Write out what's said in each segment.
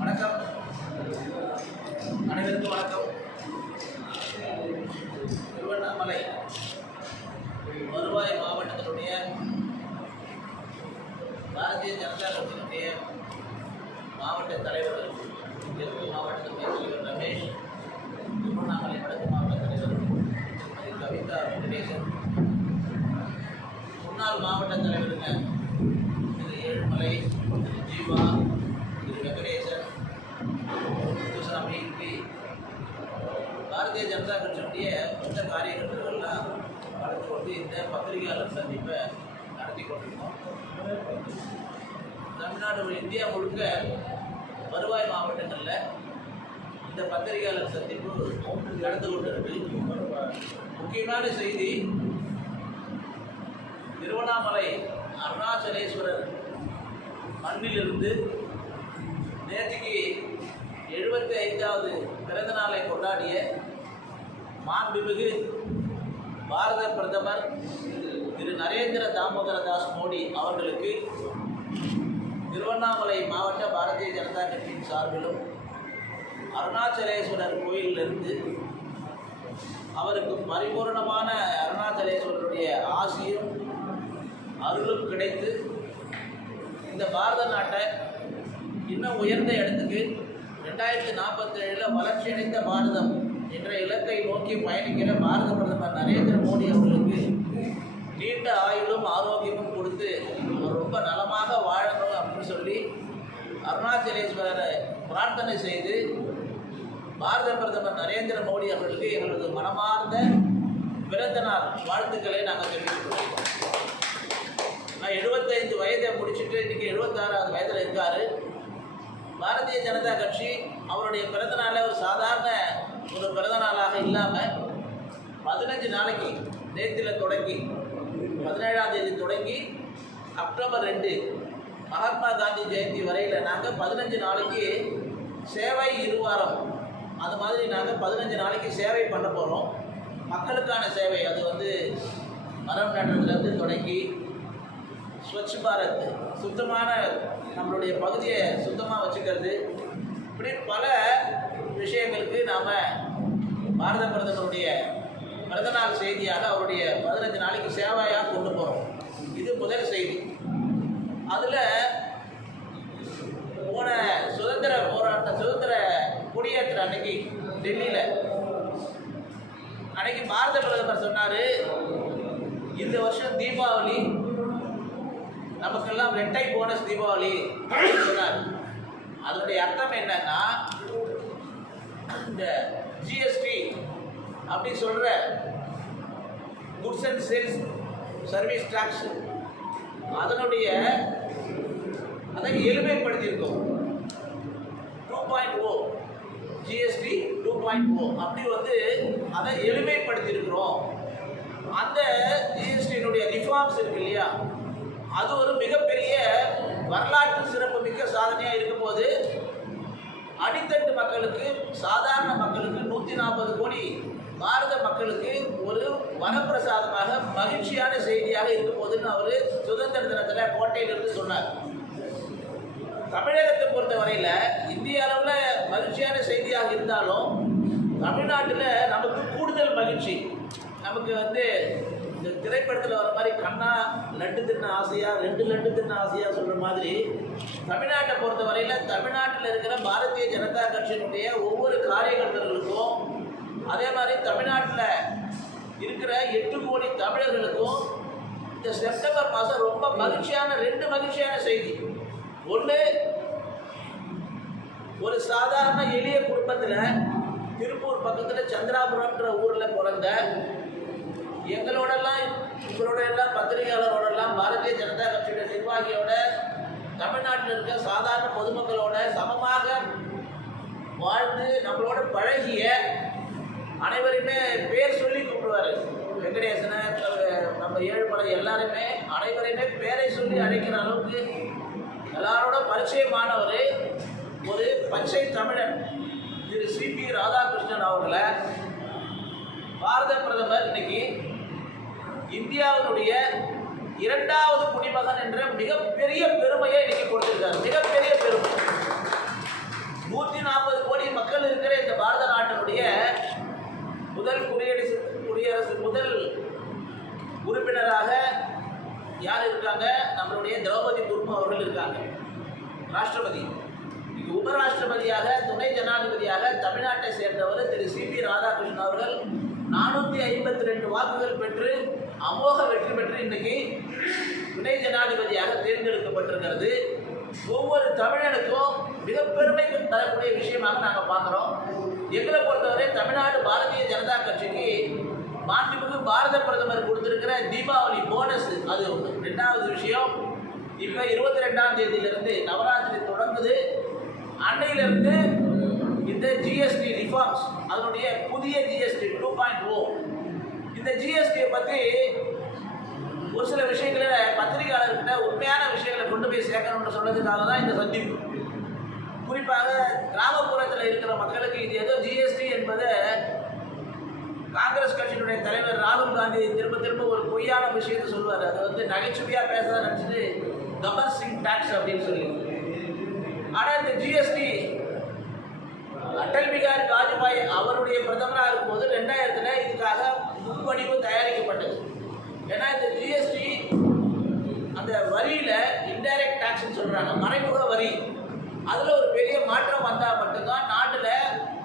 வணக்கம், அனைவருக்கும் வணக்கம். திருவண்ணாமலை வருவாய் மாவட்டத்தினுடைய பாரதிய ஜனதா கட்சியினுடைய மாவட்ட தலைவர் தெற்கு மாவட்டத்தினுடைய தலைவர் ரமேஷ், திருவண்ணாமலை வடக்கு மாவட்ட தலைவர் திருமதி கவிதா வெங்கடேசன், முன்னாள் மாவட்ட தலைவருங்க திரு ஏழுமலை, திரு ஜீவா, திரு வெங்கடேசன், முத்துசாமி, பாரதிய ஜனதா கட்சியினுடைய மொத்த காரியகர்த்தர்கள்லாம் கலந்து கொண்டு இந்த பத்திரிகையாளர் சந்திப்பை நடத்தி கொண்டிருக்கோம். தமிழ்நாடு இந்தியா முழுக்க வருவாய் மாவட்டங்களில் இந்த பத்திரிகையாளர் சந்திப்பு நடந்து கொண்டிருக்கு. முக்கியமான செய்தி, திருவண்ணாமலை அருணாச்சலேஸ்வரர் மண்ணிலிருந்து நேற்றுக்கு 75வது பிறந்த நாளை கொண்டாடிய மாண்புமிகு பாரத பிரதமர் திரு நரேந்திர தாமோதர தாஸ் மோடி அவர்களுக்கு திருவண்ணாமலை மாவட்ட பாரதிய ஜனதா கட்சியின் சார்பிலும் அருணாச்சலேஸ்வரர் கோயிலிருந்து அவருக்கு பரிபூர்ணமான அருணாச்சலேஸ்வரருடைய ஆசியும் அருளும் கிடைத்து இந்த பாரத நாட்டை இன்னும் உயர்ந்த இடத்துக்கு 2047 வளர்ச்சியடைந்த பாரதம் என்ற இலக்கை நோக்கி பயணிக்கிற பாரத பிரதமர் நரேந்திர மோடி அவர்களுக்கு நீண்ட ஆயுளும் ஆரோக்கியமும் கொடுத்து ரொம்ப நலமாக வாழணும் அப்படின்னு சொல்லி அருணாச்சலேஸ்வரரை பிரார்த்தனை செய்து பாரத பிரதமர் நரேந்திர மோடி அவர்களுக்கு எங்களது மனமார்ந்த பிறந்த நாள் வாழ்த்துக்களை நாங்கள் தெரிவித்துள்ளோம். நான் 75 வயதை முடிச்சுட்டு இன்றைக்கி 76வது வயதில் இருக்கார். பாரதிய ஜனதா கட்சி அவருடைய பிறந்த நாளை ஒரு சாதாரண ஒரு பிறந்த நாளாக இல்லாமல் 15 நாளைக்கு நேற்றில் தொடங்கி 17ஆம் தேதி தொடங்கி அக்டோபர் 2 மகாத்மா காந்தி ஜெயந்தி வரையில் நாங்கள் 15 நாளைக்கு சேவை இருவாரம், அது மாதிரி நாங்கள் 15 நாளைக்கு சேவை பண்ண போகிறோம். மக்களுக்கான சேவை, அது மரம் நடுறதுலேருந்து தொடங்கி ஸ்வச் பாரத், சுத்தமான நம்மளுடைய பகுதியை சுத்தமாக வச்சுக்கிறது, இப்படி பல விஷயங்களுக்கு நாம் பாரத பிரதமருடைய பிறந்தநாள் செய்தியாக அவருடைய 15 நாளைக்கு சேவையாக கொண்டு போகிறோம். இது முதல் செய்தி. அதில் போன சுதந்திர குடியேற்ற அன்னைக்கு டெல்லியில் அன்னைக்கு பாரத பிரதமர் சொன்னார், இந்த வருஷம் தீபாவளி நமக்கெல்லாம் ரெட்டை போனஸ் தீபாவளி அப்படின்னு சொன்னார். அதனுடைய அர்த்தம் என்னன்னா, இந்த ஜிஎஸ்டி அப்படி சொல்கிற goods and sales service tax அதை எளிமைப்படுத்தியிருக்கோம். 2.0 ஜிஎஸ்டி 2.0 அப்படி அதை எளிமைப்படுத்தியிருக்கிறோம். அந்த ஜிஎஸ்டியினுடைய ரிஃபார்ம்ஸ் இருக்கு இல்லையா, அது ஒரு மிகப்பெரிய வரலாற்று சிறப்புமிக்க சாதனையாக இருக்கும்போது அடித்தட்டு மக்களுக்கு, சாதாரண மக்களுக்கு 140 கோடி பாரத மக்களுக்கு ஒரு வரப்பிரசாதமாக மகிழ்ச்சியான செய்தியாக இருக்கும் போதுன்னு அவர் சுதந்திர தினத்தில் கோட்டையிலிருந்து சொன்னார். தமிழகத்தை பொறுத்த வரையில் இந்திய அளவில் மகிழ்ச்சியான செய்தியாக இருந்தாலும் தமிழ்நாட்டில் நமக்கு கூடுதல் மகிழ்ச்சி. நமக்கு இந்த திரைப்படத்தில் வர மாதிரி கண்ணா லட்டு தின்ன ஆசையாக 2 லட்டு தின்ன ஆசையாக சொல்கிற மாதிரி தமிழ்நாட்டை பொறுத்த வரையில் தமிழ்நாட்டில் இருக்கிற பாரதிய ஜனதா கட்சியினுடைய ஒவ்வொரு காரியகர்த்தர்களுக்கும், அதே மாதிரி தமிழ்நாட்டில் இருக்கிற 8 கோடி தமிழர்களுக்கும் இந்த செப்டம்பர் மாதம் ரொம்ப மகிழ்ச்சியான 2 மகிழ்ச்சியான செய்தி. ஒன்று, ஒரு சாதாரண எளிய குடும்பத்தில் திருப்பூர் பக்கத்தில் சந்திராபுரம்ன்ற ஊரில் பிறந்த உங்களோடெல்லாம் பத்திரிகையாளரோடெல்லாம் பாரதிய ஜனதா கட்சியோட நிர்வாகியோட, தமிழ்நாட்டில் இருக்க சாதாரண பொதுமக்களோட சமமாக வாழ்ந்து நம்மளோட பழகிய அனைவருமே பேர் சொல்லி கூப்பிடுவார். வெங்கடேசனை, நம்ம ஏழுமலை எல்லாருமே அனைவரையுமே பேரை சொல்லி அழைக்கிற அளவுக்கு எல்லாரோட பரிச்சயமானவர் ஒரு பச்சை தமிழன் திரு சிபி ராதாகிருஷ்ணன் அவர்களை பாரத பிரதமர் இன்னைக்கு இந்தியாவினுடைய இரண்டாவது குடிமகன் என்ற மிகப்பெரிய பெருமையை இன்னைக்கு கொடுத்திருக்காரு. மிகப்பெரிய பெருமை. 140 கோடி மக்கள் இருக்கிற இந்த பாரத நாட்டினுடைய முதல் குடியரசு முதல் உறுப்பினராக யார் இருக்காங்க? நம்மளுடைய திரௌபதி முர்மு அவர்கள் இருக்காங்க, ராஷ்டிரபதி. உபராஷ்டிரபதியாக துணை ஜனாதிபதியாக தமிழ்நாட்டை சேர்ந்தவர் திரு CP ராதாகிருஷ்ணன் அவர்கள் 452 வாக்குகள் பெற்று அமோக வெற்றி பெற்று இன்னைக்கு துணை ஜனாதிபதியாக தேர்ந்தெடுக்கப்பட்டிருக்கிறது. ஒவ்வொரு தமிழனுக்கும் மிக பெருமை தரக்கூடிய விஷயமாக நாங்கள் பார்க்குறோம். எங்களை பொறுத்தவரை தமிழ்நாடு பாரதிய ஜனதா கட்சிக்கு மாண்புமிகு பாரத பிரதமர் கொடுத்திருக்கிற தீபாவளி போனஸ் அது ஒன்று. ரெண்டாவது விஷயம், இப்போ 22ஆம் தேதியிலிருந்து நவராத்திரி தொடங்குது. அன்னையிலிருந்து இந்த GST ரிஃபார்ம்ஸ், அதனுடைய புதிய GST 2.0, இந்த GSTயை பற்றி ஒரு சில விஷயங்களை பத்திரிகையாளர்கிட்ட உண்மையான விஷயங்களை கொண்டு போய் சேர்க்கணும்னு சொன்னதுக்காக தான் இந்த சந்திப்பு. குறிப்பாக கிராமப்புறத்தில் இருக்கிற மக்களுக்கு இது ஏதோ GST என்பதை காங்கிரஸ் கட்சியினுடைய தலைவர் ராகுல் காந்தி திரும்ப திரும்ப ஒரு பொய்யான விஷயத்தை சொல்வார். அதை வந்து நகைச்சுவையாக பேசதான் நினச்சிட்டு கபர் சிங் டாக்ஸ் அப்படின்னு சொல்லி. ஆனால் இந்த GST அடல் பிகாரி வாஜ்பாய் அவருடைய பிரதமராக இருக்கும்போது 2000 இதுக்காக முன்வடிவு தயாரிக்கப்பட்டது. ஏன்னா இந்த GST அந்த வரியில் இன்டைரக்ட் டாக்ஸ்ன்னு சொல்கிறாங்க, மறைமுக வரி, அதில் ஒரு பெரிய மாற்றம் வந்தால் மட்டும்தான் நாட்டில்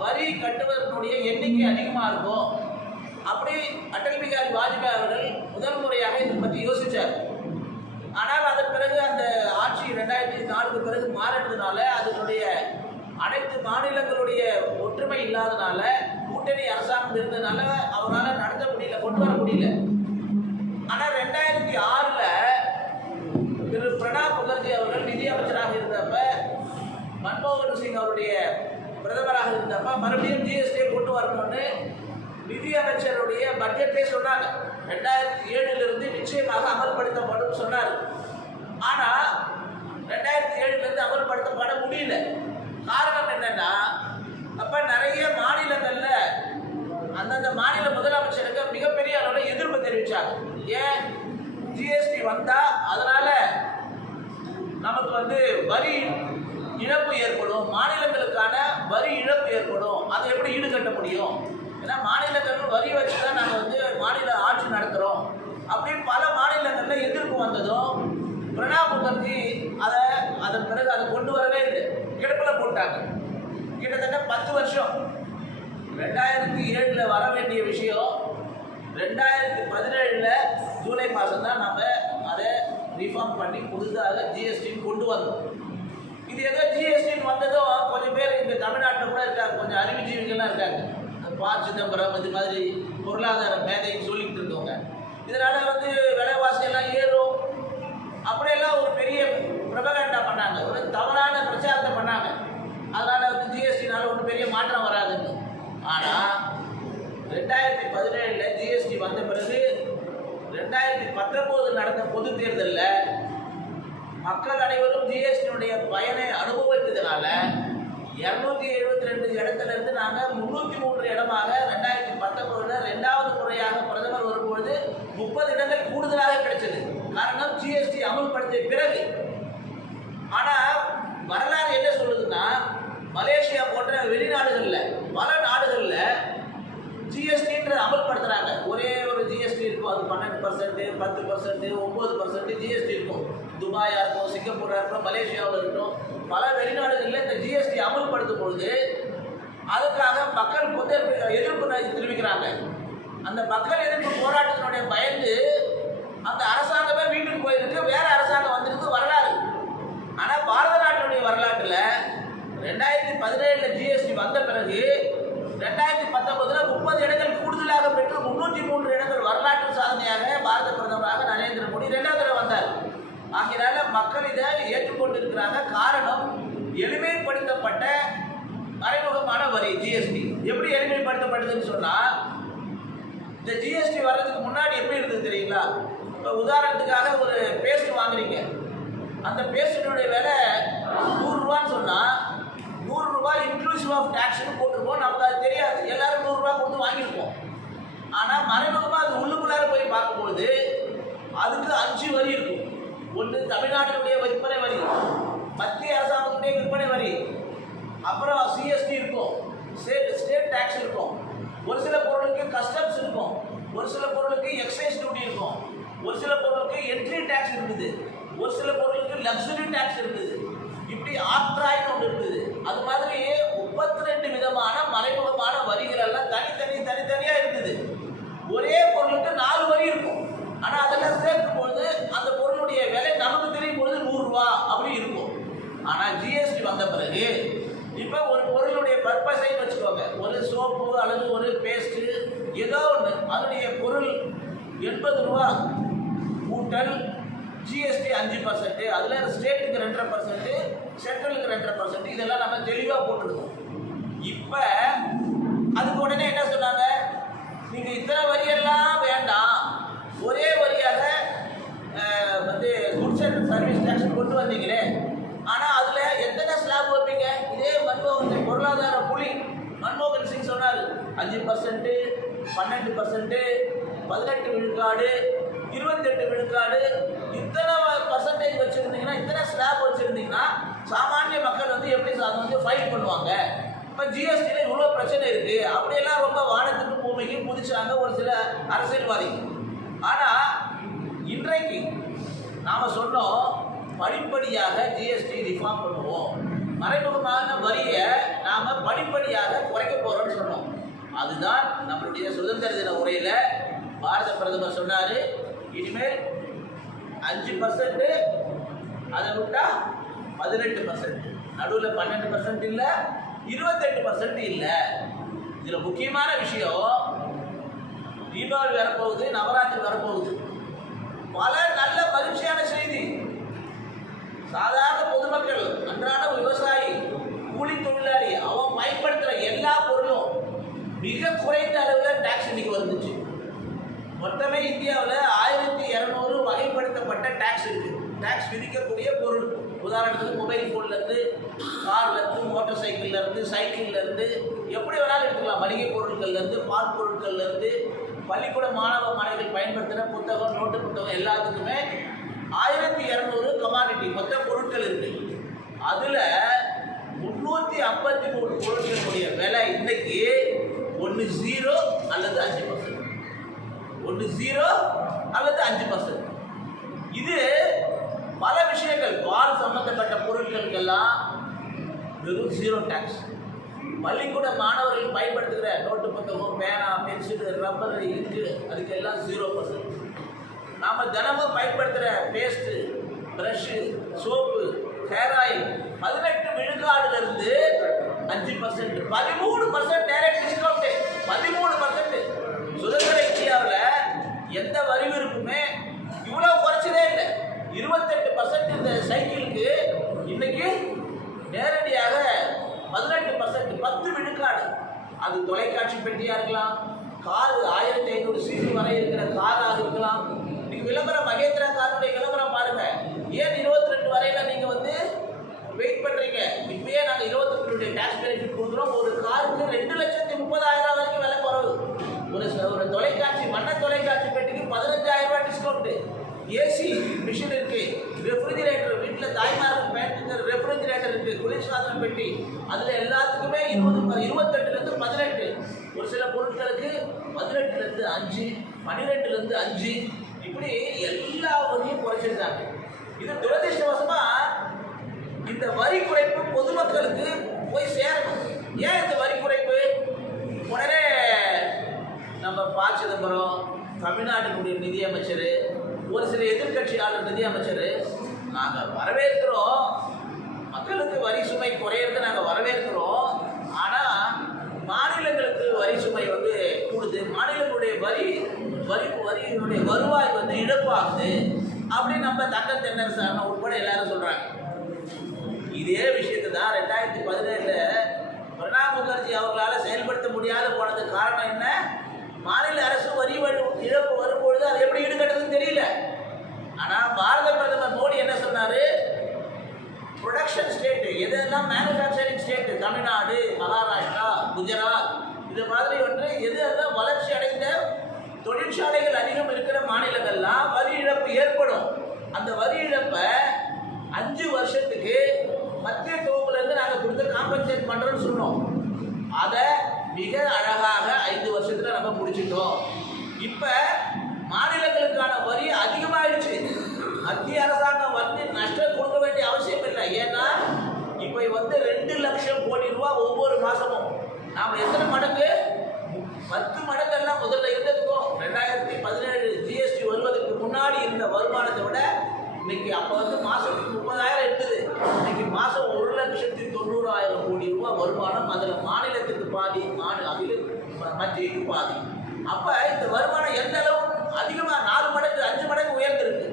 வரி கட்டுவதனுடைய எண்ணிக்கை அதிகமாக இருக்கும். அப்படி அடல் பிகாரி வாஜ்பாய் அவர்கள் முதல் முறையாக இதை பற்றி யோசித்தார். ஆனால் அதன் பிறகு அந்த ஆட்சி 2004 பிறகு மாறினதுனால அதனுடைய அனைத்து மாநிலங்களுடைய ஒற்றுமை இல்லாதனால கூட்டணி அரசாங்கம் இருந்ததுனால அவரால் நடத்த முடியல, கொண்டு வர முடியல. ஆனால் 2006 திரு பிரணாப் முகர்ஜி அவர்கள் நிதி அமைச்சராக இருந்தப்ப, மன்மோகன் சிங் அவருடைய பிரதமராக இருந்தப்ப மறுபடியும் GST கொண்டு வரணும்னு நிதி அமைச்சருடைய பட்ஜெட்டே சொன்னாங்க. 2007 நிச்சயமாக அமல்படுத்தப்படும் சொன்னார். ஆனால் 2007 அமல்படுத்தப்பட முடியல. காரணம் என்னன்னா, அப்போ நிறைய மாநிலங்களில் அந்தந்த மாநில முதலமைச்சருக்கு மிகப்பெரிய அளவில் எதிர்ப்பு தெரிவித்தாங்க. ஏன் GST வந்தால் அதனால் நமக்கு வந்து வரி இழப்பு ஏற்படும், மாநிலங்களுக்கான வரி இழப்பு ஏற்படும், அதை எப்படி ஈடுகட்ட முடியும்? ஏன்னா மாநிலங்கள் வரி வச்சு தான் நாங்கள் வந்து மாநில ஆட்சி நடத்துகிறோம் அப்படின்னு பல மாநிலங்களில் எதிர்ப்பு வந்ததும் பிரணாப் முகர்ஜி அதன் பிறகு அதை கொண்டு வரவே இல்லை, கிடப்பில் போட்டாங்க. கிட்டத்தட்ட 10 வருஷம். 2007 வர வேண்டிய விஷயம் 2017 ஜூலை மாதம் தான் நம்ம அதை ரிஃபார்ம் பண்ணி புதுதாக GST கொண்டு வந்தோம். இது ஏதோ GST வந்ததும் கொஞ்சம் பேர் இங்கே தமிழ்நாட்டில் கூட இருக்காங்க, கொஞ்சம் அறிவுஜீவிகள்லாம் இருக்காங்க, சிதம்பரம் இது மாதிரி பொருளாதார மேதைன்னு சொல்லிட்டு இருக்கவங்க. இதனால் வந்து விலைவாசியெல்லாம் ஏறும் அப்படியெல்லாம் ஒரு பெரிய பிரபகண்டா பண்ணாங்க, ஒரு தவறான பிரச்சாரத்தை பண்ணாங்க. அதனால் வந்து GSTனால ஒன்றும் பெரிய மாற்றம் வராதுன்னு. ஆனால் 2017 GST வந்த பிறகு 2019 நடந்த பொது தேர்தலில் மக்கள் அனைவரும் GSTனுடைய பயனை அனுபவித்ததுனால 272 இடத்துல இருந்து நாங்கள் 303 இடமாக 2019 2வது முறையாக பிரதமர் வரும்பொழுது 30 இடங்கள் கூடுதலாக கிடைச்சது. காரணம் GST அமல்படுத்திய பிறகு. ஆனால் வரலாறு என்ன சொல்லுதுன்னா, மலேசியா போன்ற வெளிநாடுகளில் பல நாடுகளில் GSTன்றது அமல்படுத்துகிறாங்க. ஒரே ஒரு GST இருக்கும், அது 12%, 10%, 9% GST இருக்கும். துபாயாக இருக்கும், சிங்கப்பூராக இருக்கும், மலேசியாவில் இருக்கும், பல வெளிநாடுகளில் இந்த GST அமல்படுத்தும் பொழுது அதுக்காக மக்கள் எதிர்ப்பு தெரிவிக்கிறாங்க. அந்த மக்கள் எதிர்ப்பு போராட்டத்தினுடைய பயந்து அந்த அரசாங்கமே வீட்டுக்கு போயிருக்கு, வேற அரசாங்கம் வந்திருக்கு வரலாறு. ஆனால் பாரத நாட்டினுடைய வரலாற்றில் 2017 GST வந்த பிறகு 2019 30 இடங்கள் கூடுதலாக பெற்று 303 இடங்கள் வரலாற்று சாதனையாக பாரத பிரதமராக நரேந்திர மோடி 2வது தடவை வந்தார். ஆகையால மக்கள் இதை ஏற்றுக்கொண்டிருக்கிறாங்க. காரணம், எளிமைப்படுத்தப்பட்ட மறைமுகமான வரி GST. எப்படி எளிமைப்படுத்தப்பட்டதுன்னு சொன்னால், இந்த GST வர்றதுக்கு முன்னாடி எப்படி இருந்தது தெரியுங்களா? இப்போ உதாரணத்துக்காக ஒரு பேஸ்ட் வாங்குறீங்க, அந்த பேஸ்டினுடைய விலை 100 ரூபான்னு சொன்னால் 100 ரூபாய் இன்க்ளூசிவ் ஆஃப் டேக்ஸ்னு போட்டிருப்போம். நமக்கு அது தெரியாது, எல்லாரும் 100 ரூபா கொடுத்து வாங்கியிருப்போம். ஆனால் மறைமுகமாக அது உள்ளுக்குள்ளார போய் பார்க்கும்பொழுது அதுக்கு 5 வரி இருக்கும். ஒன்று தமிழ்நாட்டினுடைய விற்பனை வரி, மத்திய அரசாங்கத்துடைய விற்பனை வரி, அப்புறம் சிஎஸ்டி இருக்கும், ஸ்டேட் டாக்ஸ் இருக்கும், ஒரு சில பொருளுக்கு கஸ்டம்ஸ் இருக்கும், ஒரு சில பொருளுக்கு எக்ஸைஸ் டியூட்டி இருக்கும், ஒரு சில பொருளுக்கு என்ட்ரி டாக்ஸ் இருக்குது, ஒரு சில பொருளுக்கு லக்ஸுரி டாக்ஸ் இருக்குது, இப்படி ஆக்ட்ராய்னு ஒன்று இருக்குது. அது மாதிரி 32 விதமான மறைமுகமான வரிகள் எல்லாம் தனித்தனியாக இருக்குது. ஒரே பொருளுக்கு 4 வரி இருக்கும். ஆனால் அதெல்லாம் சேர்க்கும் பொழுது அந்த பொருளுடைய விலை நமக்கு தெரியும் பொழுது 100 ரூபா அப்படி இருக்கும். ஆனால் ஜிஎஸ்டி வந்த பிறகு இப்போ ஒரு பொருளுடைய பர்பஸை வச்சுக்கோங்க, ஒரு சோப்பு அல்லது ஒரு பேஸ்ட்டு ஏதோ ஒன்று, அதனுடைய பொருள் 80 ரூபா கூட்டல் ஜிஎஸ்டி 5%, அதில் ஸ்டேட்டுக்கு 2.5%, சென்ட்ரலுக்கு 2%, இதெல்லாம் நம்ம தெளிவாக போட்டுருக்கோம். இப்போ அதுக்கு உடனே என்ன சொன்னாங்க, நீங்கள் இத்தனை வரியெல்லாம் வேண்டாம், ஒரே வரியாக வந்து குட்ஸ் அண்ட் சர்வீஸ் டேக்ஸ் கொண்டு வந்தீங்களே, ஆனால் அதில் எத்தனை ஸ்லாப் வைப்பீங்க? இதே மன்மோகன் பொருளாதார புலி மன்மோகன் சிங் சொன்னார், 5%, 12%, 18 விழுக்காடு, 28 விழுக்காடு, இத்தனை பர்சன்டேஜ் வச்சுருந்தீங்கன்னா, இத்தனை ஸ்லாப் வச்சுருந்தீங்கன்னா சாமானிய மக்கள் வந்து எப்படி அதை வந்து ஃபைல் பண்ணுவாங்க? இப்போ ஜிஎஸ்டியில் இவ்வளோ பிரச்சனை இருக்குது, அப்படியெல்லாம் ரொம்ப வானத்துக்கு பூமிக்கு புதிச்சாங்க ஒரு சில அரசியல்வாதிகள். ஆனால் இன்றைக்கு நாம் சொன்னோம், படிப்படியாக ஜிஎஸ்டி ரிஃபார்ம் பண்ணுவோம், மறைமுகமான வரியை நாம் படிப்படியாக குறைக்க போகிறோம்னு சொன்னோம். அதுதான் நம்மளுடைய சுதந்திர தின உரையில் பாரத பிரதமர் சொன்னார், இனிமேல் 5%, அதை விட்டால் 18%, நடுவில் 12% இல்லை, 28% இல்லை. இதில் முக்கியமான விஷயம், தீபாவளி வரப்போகுது, நவராத்திரி வரப்போகுது, பல நல்ல மகிழ்ச்சியான செய்தி. சாதாரண பொதுமக்கள், அன்றாட விவசாயி, கூலி தொழிலாளி, அவன் பயன்படுத்துகிற எல்லா பொருளும் மிக குறைந்த அளவில் டாக்ஸ் இன்னைக்கு வந்துச்சு. மொத்தமே இந்தியாவில் 1200 வகைப்படுத்தப்பட்ட டாக்ஸ் இருக்குது. டாக்ஸ் விதிக்கக்கூடிய பொருள், உதாரணத்துக்கு மொபைல் ஃபோன்லேருந்து, கார்லேருந்து, மோட்டார் சைக்கிள்லேருந்து, சைக்கிள்லேருந்து, எப்படி வேணாலும் எடுத்துக்கலாம். மளிகை பொருட்கள்லேருந்து, பால் பொருட்கள்லேருந்து, பள்ளிக்கூட மாணவ மாணவிகள் பயன்படுத்தின புத்தகம், நோட்டு புத்தகம் எல்லாத்துக்குமே 1200 கமாடிட்டி மொத்த பொருட்கள் இருக்குது. அதில் 353 பொருட்களுடைய விலை இன்னைக்கு 10 அல்லது 5%, 10 அல்லது 5%. இது பல விஷயங்கள், பால் சம்பந்தப்பட்ட பொருட்களுக்கெல்லாம் வெறும் 0 டாக்ஸ். பள்ளிக்கூட மாணவர்கள் பயன்படுத்துகிற நோட்டு புத்தகம், பேனா, பென்சில், ரப்பர், இங்கு, அதுக்கெல்லாம் 0%. நாம் தினமும் பயன்படுத்துகிற paste, brush, soap, hair oil 18 விழுக்காடுலேருந்து 5%, 13% direct discount, 13%. சுதந்திர இந்தியாவில் எந்த வரி விருப்புமே இவ்வளோ குறைச்சதே இல்லை. 28% இந்த சைக்கிளுக்கு இன்னைக்கு நேரடியாக 18%, 10 விழுக்காடு. அது தொலைக்காட்சி பெட்டியாக இருக்கலாம், கார் 1500 சிசி வரை இருக்கிற காராக இருக்கலாம். நீங்கள் விளம்பரம், மகேந்திரா காருடைய விளம்பரம் பாருங்க, ஏன் 22 வரையில் நீங்கள் வந்து வெயிட் பண்ணுறீங்க? இப்பயே நாங்கள் 22 டாக்ஸ் பெனிஃபிட் கொடுக்குறோம். ஒரு காருக்கு 2,30,000 வரைக்கும் விலை குறவு. ஒரு தொலைக்காட்சி, வண்ண தொலைக்காட்சி பெட்டிக்கு 15,000 ரூபாய் டிஸ்கவுண்ட்டு. ஏசி மிஷின் இருக்கு, ரெஃப்ரிஜிரேட்டர், வீட்டில் தாய்மார்கள் பயன்படுத்துகிற ரெஃப்ரிஜிரேட்டர் இருக்கு, குளிர்சாதன பெட்டி, அதில் எல்லாத்துக்குமே 28லேருந்து 18. ஒரு சில பொருட்களுக்கு 18லேருந்து 5, 12லேருந்து 5, இப்படி எல்லா வரியும் குறைச்சிருக்காங்க. இது துரதிருஷ்டவசமா இந்த வரி குறைப்பு பொதுமக்களுக்கு போய் சேரணும். ஏன் இந்த வரி குறைப்பு? உடனே நம்ம ப. சிதம்பரம், தமிழ்நாட்டினுடைய நிதியமைச்சர், ஒரு சில எதிர்கட்சியாளர் நிதியமைச்சர், நாங்கள் வரவேற்கிறோம், மக்களுக்கு வரி சுமை குறையிறது நாங்கள் வரவேற்கிறோம், ஆனால் மாநிலங்களுக்கு வரி சுமை வந்து கூடுது, மாநிலங்களுடைய வரியினுடைய வருவாய் வந்து இழப்பாகுது அப்படின்னு நம்ம தங்க தென்னரசு அண்ணா உட்பட எல்லாரும் சொல்கிறாங்க. இதே விஷயத்தை தான் 2017 பிரணாப் முகர்ஜி அவர்களால் செயல்படுத்த முடியாத போனதுக்கு காரணம் என்ன? மாநில அரசு வரி இழப்பு வரும்பொழுது அது எப்படி ஈடுகட்டுறதுன்னு தெரியல. ஆனால் பாரத பிரதமர் மோடி என்ன சொன்னார்? ப்ரொடக்ஷன் ஸ்டேட்டு, எதெல்லாம் மேனுஃபேக்சரிங் ஸ்டேட்டு, தமிழ்நாடு, மகாராஷ்டிரா, குஜராத், இது மாதிரி ஒன்று எது எல்லாம் வளர்ச்சி அடைந்த தொழிற்சாலைகள் அதிகம் இருக்கிற அந்த வரி இழப்பை 5 வருஷத்துக்கு மத்திய தொகுப்புல இருந்து நாங்கள் கொடுத்து காம்பன்சேட் பண்றோம்னு சொன்னோம். அதை மிக அழகாக 5 வருஷத்துல நம்ம முடிச்சிட்டோம். இப்ப மாநிலங்களுக்கான வரி அதிகமாயிடுச்சு. மத்திய அரசாங்கம் வந்து நஷ்டம் கொடுக்க வேண்டிய அவசியம் இல்லை. ஏன்னா இப்ப வந்து 2 லட்சம் கோடி ரூபாய் ஒவ்வொரு மாசமும் நாம எத்தனை மடங்கு 10 மடங்கு எல்லாம் முதல்ல இருந்ததுக்கும் 2017 ஜிஎஸ்டி வருவதற்கு முன்னாடி இருந்த வருமானத்தை விட இன்னைக்கு அப்ப வந்து மாசத்துக்கு 30,000 இருந்தது. இன்னைக்கு மாசம் 1,90,000 கோடி ரூபாய் வருமானம். அதுல மாநிலத்துக்கு பாதி, மத்தியக்கு பாதி. அப்ப இந்த வருமானம் எந்த அளவு அதிகமா 4 மடங்கு 5 மடங்கு உயர்ந்திருக்கு.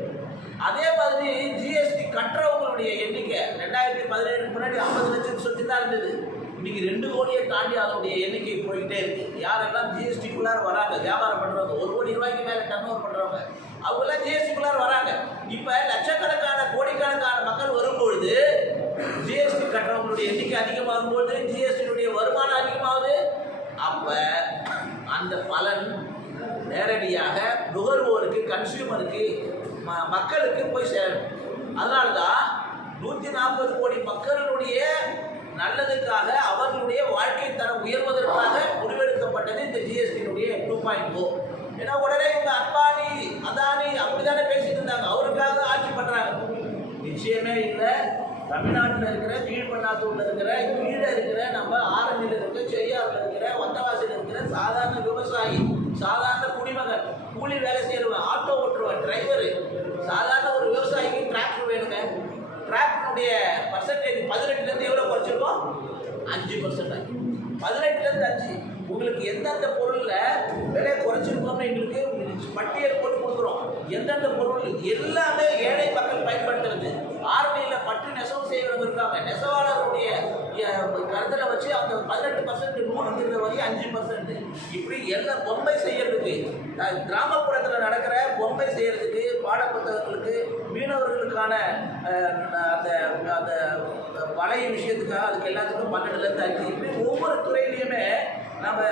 அதே மாதிரி ஜிஎஸ்டி கட்டுறவங்களுடைய எண்ணிக்கை 2017 முன்னாடி 50 லட்சம் சொத்து தான் இருந்தது. இன்னைக்கு 2 கோடியை தாண்டி அதனுடைய எண்ணிக்கை போய்கிட்டே இருக்கு. யாரெல்லாம் ஜிஎஸ்டிக்குள்ளார வராங்க, வியாபாரம் பண்றவங்க, 1 கோடி ரூபாய்க்கு மேல டர்ன் ஓவர் பண்றவங்க, அவங்க எல்லாம் ஜிஎஸ்டிக்குள்ளார வராங்க. இப்ப லட்சக்கணக்கான கோடிக்கணக்கான மக்கள் வரும்பொழுது ஜிஎஸ்டி கட்டுறவங்களுடைய எண்ணிக்கை அதிகமாகும் பொழுது ஜிஎஸ்டியுடைய வருமானம் அதிகமாகுது. அப்ப அந்த பலன் நேரடியாக நுகர்வோருக்கு, கன்சியூமருக்கு, மக்களுக்கு போய் சேரும். அதனால்தான் 140 கோடி மக்களுடைய நல்லதுக்காக, அவர்களுடைய வாழ்க்கை தரம் உயர்வதற்காக முடிவெடுக்கப்பட்டது இந்த ஜிஎஸ்டியினுடைய 2.0. ஏன்னா உடனே இவங்க அம்பானி, அதானி அப்படித்தானே பேசிட்டு இருந்தாங்க. அவருக்காக ஆட்சி பண்றாங்க. நிச்சயமே இல்லை. தமிழ்நாட்டில் இருக்கிற, கீழ்பண்ணாத்தூர்ல இருக்கிற, கீழே இருக்கிற, நம்ம ஆரணியில் இருக்கிற, செய்யாறுல இருக்கிற, வந்தவாசியில் இருக்கிற சாதாரண விவசாயி, சாதாரண குடிமகன், கூலி வேலை செய்யறவன், ஆட்டோ ஓட்டுருவன், டிரைவரு, சாதாரண ஒரு விவசாயிக்கு டிராக்டர் வேணுங்க. டிராக்டருடைய பர்சன்டேஜ் 18% எவ்வளோ குறைச்சிருக்கோம்? 5%. 18% 5. உங்களுக்கு எந்தெந்த பொருள்ல விலை குறைச்சிருக்கோம்னு எங்களுக்கு பட்டியல் போட்டு கொடுக்குறோம். எந்தெந்த பொருள் எல்லாமே ஏழை மக்கள் பயன்படுத்துறது. ஆரணியில பட்டு நெசவு செய்யறவங்க இருக்காங்க. நெசவாளருடைய கருத்துல வச்சு அவங்க 18% நூறு வரை 5%. இப்படி எல்லாம் பொம்மை செய்யறதுக்கு, கிராமப்புறத்துல நடக்கிற பொம்மை செய்யறதுக்கு, பாட புத்தகங்களுக்கு, மீனவர்களுக்கான அந்த வலை விஷயத்துக்காக அதுக்கு எல்லாத்துக்கும் 12% 5. இப்படி ஒவ்வொரு துறையிலையுமே நம்ம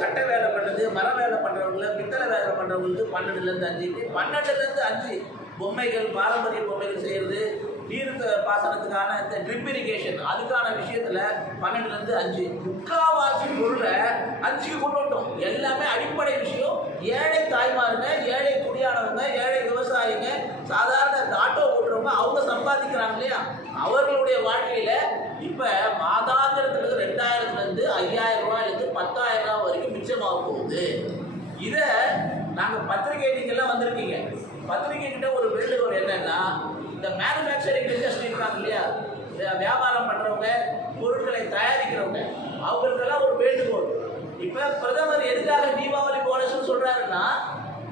சட்டை வேலை பண்ணுறது, மர வேலை பண்ணுறவங்கள, பித்தளை வேலை பண்ணுறவங்களுக்கு 12% 5. 12% 5 பொம்மைகள், பாரம்பரிய பொம்மைகள் செய்கிறது, நீர் பாசனத்துக்கான இந்த ட்ரிப் இரிகேஷன் அதுக்கான விஷயத்தில் 12% 5. முக்கால்வாசி பொருளை 5க்கு கொண்டு வந்தோம். எல்லாமே அடிப்படை விஷயம். ஏழை தாய்மாருங்க, ஏழை குடியானவங்க, ஏழை விவசாயிங்க, சாதாரண ஆட்டோ ஓட்டுறவங்க, அவங்க சம்பாதிக்கிறாங்க இல்லையா, அவர்களுடைய வாழ்க்கையில இப்ப மாதாந்திரத்துக்கு 2000 5,000 ரூபாயிலிருந்து 10,000 ரூபாய் வரைக்கும் மிச்சமாக போகுது. இதை நாங்கள் பத்திரிகை, நீங்கெல்லாம் வந்திருக்கீங்க, பத்திரிகை கிட்ட ஒரு வேண்டுகோள் என்னன்னா, இந்த மேனுஃபேக்சரிங் இண்டஸ்ட்ரி இருக்காங்க இல்லையா, வியாபாரம் பண்றவங்க, பொருட்களை தயாரிக்கிறவங்க, அவங்களுக்கெல்லாம் ஒரு வேண்டுகோள். இப்ப பிரதமர் எதுக்காக தீபாவளி போனஸ் சொல்றாருன்னா,